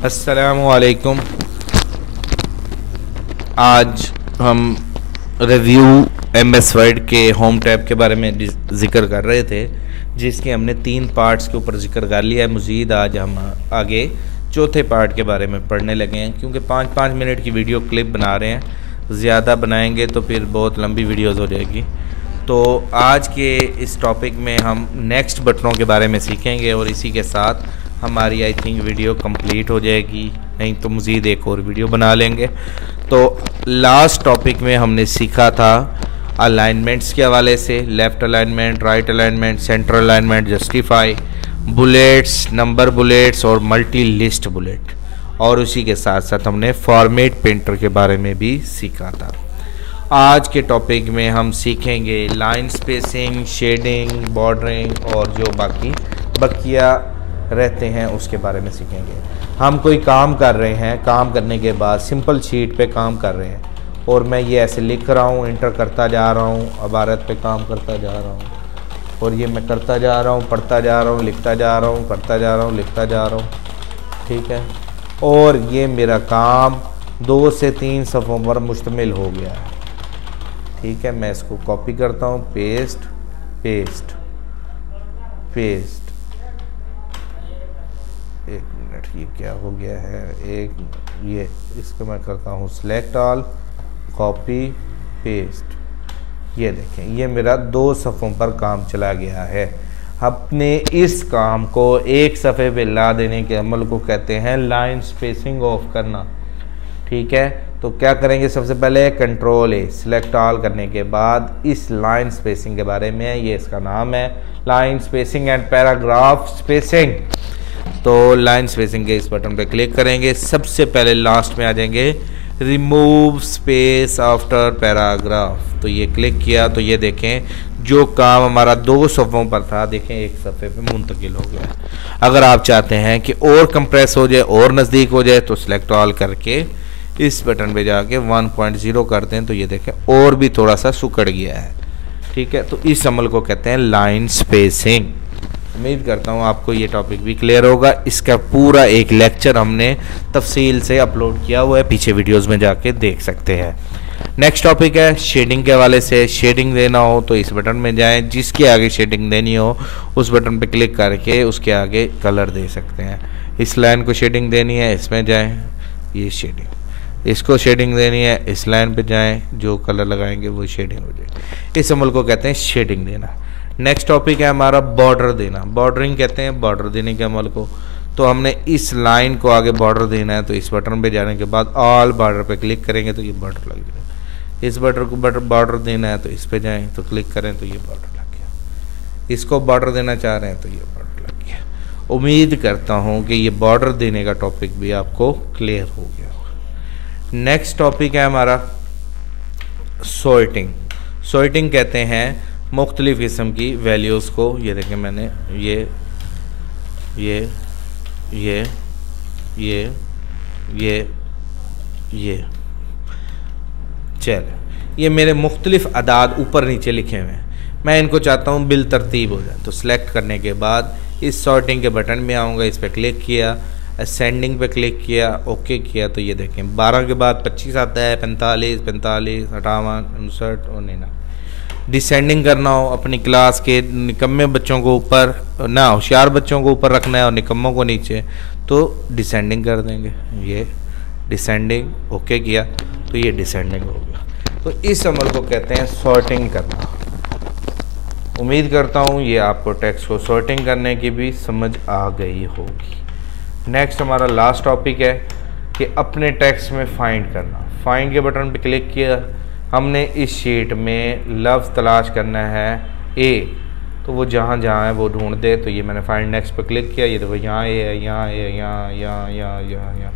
अस्सलामुअलैकुम। आज हम रिव्यू MS वर्ड के होम टैब के बारे में ज़िक्र कर रहे थे, जिसके हमने 3 पार्ट्स के ऊपर ज़िक्र कर लिया है। मज़ीद आज हम आगे चौथे पार्ट के बारे में पढ़ने लगे हैं, क्योंकि 5-5 मिनट की वीडियो क्लिप बना रहे हैं। ज़्यादा बनाएंगे तो फिर बहुत लंबी वीडियोस हो जाएगी। तो आज के इस टॉपिक में हम नेक्स्ट बटनों के बारे में सीखेंगे और इसी के साथ हमारी आई थिंक वीडियो कंप्लीट हो जाएगी, नहीं तो मज़ीद एक और वीडियो बना लेंगे। तो लास्ट टॉपिक में हमने सीखा था अलाइनमेंट्स के हवाले से, left alignment, right alignment, centre alignment, justify, bullets, number bullets और मल्टी लिस्ट बुलेट, और उसी के साथ साथ हमने फॉर्मेट पेंटर के बारे में भी सीखा था। आज के टॉपिक में हम सीखेंगे लाइन स्पेसिंग, शेडिंग, बॉर्डरिंग और जो बाकी बकिया रहते हैं उसके बारे में सीखेंगे। हम कोई काम कर रहे हैं, काम करने के बाद सिंपल शीट पे काम कर रहे हैं और मैं ये ऐसे लिख रहा हूँ, इंटर करता जा रहा हूँ, इबारत पे काम करता जा रहा हूँ, और ये मैं करता जा रहा हूँ, पढ़ता जा रहा हूँ, लिखता जा रहा हूँ, करता जा रहा हूँ, लिखता जा रहा हूँ, ठीक है। और ये मेरा काम 2 से 3 सफ़ों पर मुश्तमिल हो गया है, ठीक है। मैं इसको कॉपी करता हूँ, पेस्ट पेस्ट पेस्ट। एक मिनट, ये क्या हो गया है, ये इसको मैं करता हूँ सेलेक्ट ऑल, कॉपी पेस्ट। ये देखें, ये मेरा 2 सफ़ों पर काम चला गया है। अपने इस काम को एक सफ़े पे ला देने के अमल को कहते हैं लाइन स्पेसिंग ऑफ करना, ठीक है। तो क्या करेंगे, सबसे पहले कंट्रोल ए, सिलेक्ट ऑल करने के बाद इस लाइन स्पेसिंग के बारे में, ये इसका नाम है line spacing and paragraph spacing. तो लाइन स्पेसिंग के इस बटन पे क्लिक करेंगे। सबसे पहले लास्ट में आ जाएंगे रिमूव स्पेस आफ्टर पैराग्राफ। तो ये क्लिक किया तो ये देखें जो काम हमारा 2 सफ़ों पर था, देखें एक सफ़े पे मुंतकिल हो गया। अगर आप चाहते हैं कि और कंप्रेस हो जाए और नज़दीक हो जाए तो सिलेक्ट ऑल करके इस बटन पे जाके 1.0 कर दें तो ये देखें और भी थोड़ा सा सुकड़ गया है, ठीक है। तो इस अमल को कहते हैं लाइन स्पेसिंग। उम्मीद करता हूँ आपको ये टॉपिक भी क्लियर होगा। इसका पूरा एक लेक्चर हमने तफसील से अपलोड किया हुआ है, पीछे वीडियोस में जाके देख सकते हैं। नेक्स्ट टॉपिक है शेडिंग के हवाले से। शेडिंग देना हो तो इस बटन में जाएं, जिसके आगे शेडिंग देनी हो उस बटन पे क्लिक करके उसके आगे कलर दे सकते हैं। इस लाइन को शेडिंग देनी है, इसमें जाएँ, ये शेडिंग, इसको शेडिंग देनी है, इस लाइन पे जाएं, जो कलर लगाएंगे वो शेडिंग हो जाएगी। इस अमल को कहते हैं शेडिंग देना। नेक्स्ट टॉपिक है हमारा बॉर्डर देना। बॉर्डरिंग कहते हैं बॉर्डर देने के अमल को। तो हमने इस लाइन को आगे बॉर्डर देना है, तो इस बटन पे जाने के बाद ऑल बॉर्डर पे क्लिक करेंगे तो ये बॉर्डर लग जाएगा। इस बॉर्डर को बॉर्डर देना है तो इस पे जाएं, तो क्लिक करें तो ये बॉर्डर लग गया। इसको बॉर्डर देना चाह रहे हैं तो ये बॉर्डर लग गया। उम्मीद करता हूँ कि ये बॉर्डर देने का टॉपिक भी आपको क्लियर हो गया। नेक्स्ट टॉपिक है हमारा सॉर्टिंग। सॉर्टिंग कहते हैं मुख्तलिफ़ किस्म की वैल्यूज़ को, ये देखें मैंने ये ये ये ये ये ये चल, ये मेरे मुख्तलिफ़ अदाद ऊपर नीचे लिखे हुए हैं। मैं इनको चाहता हूँ बिल तरतीब हो जाए, तो सिलेक्ट करने के बाद इस सॉर्टिंग के बटन में आऊँगा, इस पर क्लिक किया, असेंडिंग पे क्लिक किया, ओके किया, तो ये देखें 12 के बाद 25 आता है, 45, 58, 58, 59 और 99। डिसेंडिंग करना हो, अपनी क्लास के निकम्मे बच्चों को ऊपर ना, होशियार बच्चों को ऊपर रखना है और निकम्मों को नीचे, तो डिसेंडिंग कर देंगे। ये डिसेंडिंग, ओके किया तो ये डिसेंडिंग हो गया। तो इस अमल को कहते हैं सॉर्टिंग करना। उम्मीद करता हूँ ये आपको टेक्स्ट को सॉर्टिंग करने की भी समझ आ गई होगी। नेक्स्ट हमारा लास्ट टॉपिक है कि अपने टेक्स्ट में फाइंड करना। फाइंड के बटन पे क्लिक किया, हमने इस शीट में लफ्ज़ तलाश करना है ए, तो वो जहाँ जहाँ है वो ढूंढ दे। तो ये मैंने फाइंड नेक्स्ट पे क्लिक किया, ये देखो यहाँ ए है, यहाँ ए है, यहाँ यहाँ यहाँ यहाँ यहाँ,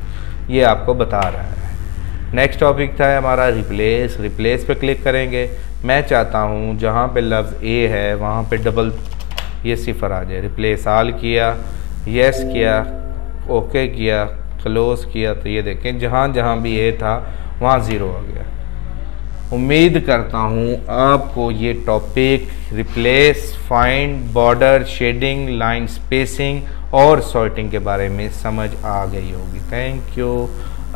ये आपको बता रहा है। नेक्स्ट टॉपिक था हमारा रिप्लेस। रिप्लेस पे क्लिक करेंगे। मैं चाहता हूँ जहाँ पे लफ्ज़ ए है वहाँ पे डबल ये सिफर आ जाए। रिप्लेस ऑल किया, यस किया, ओके किया, क्लोज किया, तो ये देखें जहाँ जहाँ भी ए था वहाँ ज़ीरो आ गया। उम्मीद करता हूँ आपको ये topic replace, find, border, shading, line spacing और सॉर्टिंग के बारे में समझ आ गई होगी। थैंक यू,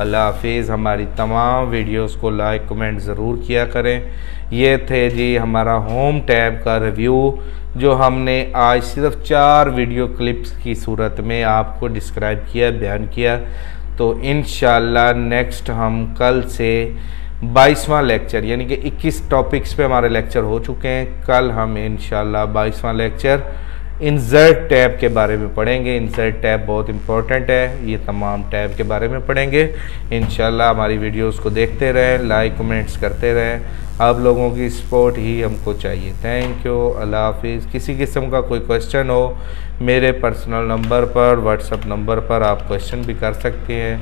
अल्लाह हाफिज़। हमारी तमाम वीडियोस को लाइक कमेंट ज़रूर किया करें। ये थे जी हमारा होम टैब का रिव्यू, जो हमने आज सिर्फ 4 वीडियो क्लिप्स की सूरत में आपको डिस्क्राइब किया, बयान किया। तो इंशाल्लाह नेक्स्ट हम कल से 22वां लेक्चर, यानी कि 21 टॉपिक्स पे हमारे लेक्चर हो चुके हैं। कल हम इंशाल्लाह 22वां लेक्चर इंसर्ट टैब के बारे में पढ़ेंगे। इंसर्ट टैब बहुत इंपॉर्टेंट है, ये तमाम टैब के बारे में पढ़ेंगे इंशाल्लाह। हमारी वीडियोस को देखते रहें, लाइक कमेंट्स करते रहें। आप लोगों की सपोर्ट ही हमको चाहिए। थैंक यू, अल्लाह हाफिज़। किसी किस्म का कोई क्वेश्चन हो मेरे पर्सनल नंबर पर, व्हाट्सअप नंबर पर आप क्वेश्चन भी कर सकते हैं।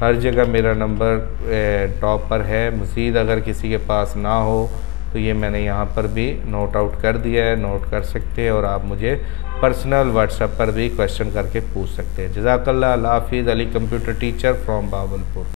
हर जगह मेरा नंबर टॉप पर है। मज़ीद अगर किसी के पास ना हो तो ये मैंने यहाँ पर भी नोट आउट कर दिया है, नोट कर सकते हैं। और आप मुझे पर्सनल व्हाट्सएप पर भी क्वेश्चन करके पूछ सकते हैं। जज़ाकल्लाह, अल्लाह हाफिज़। Ali computer teacher from Bahawalpur.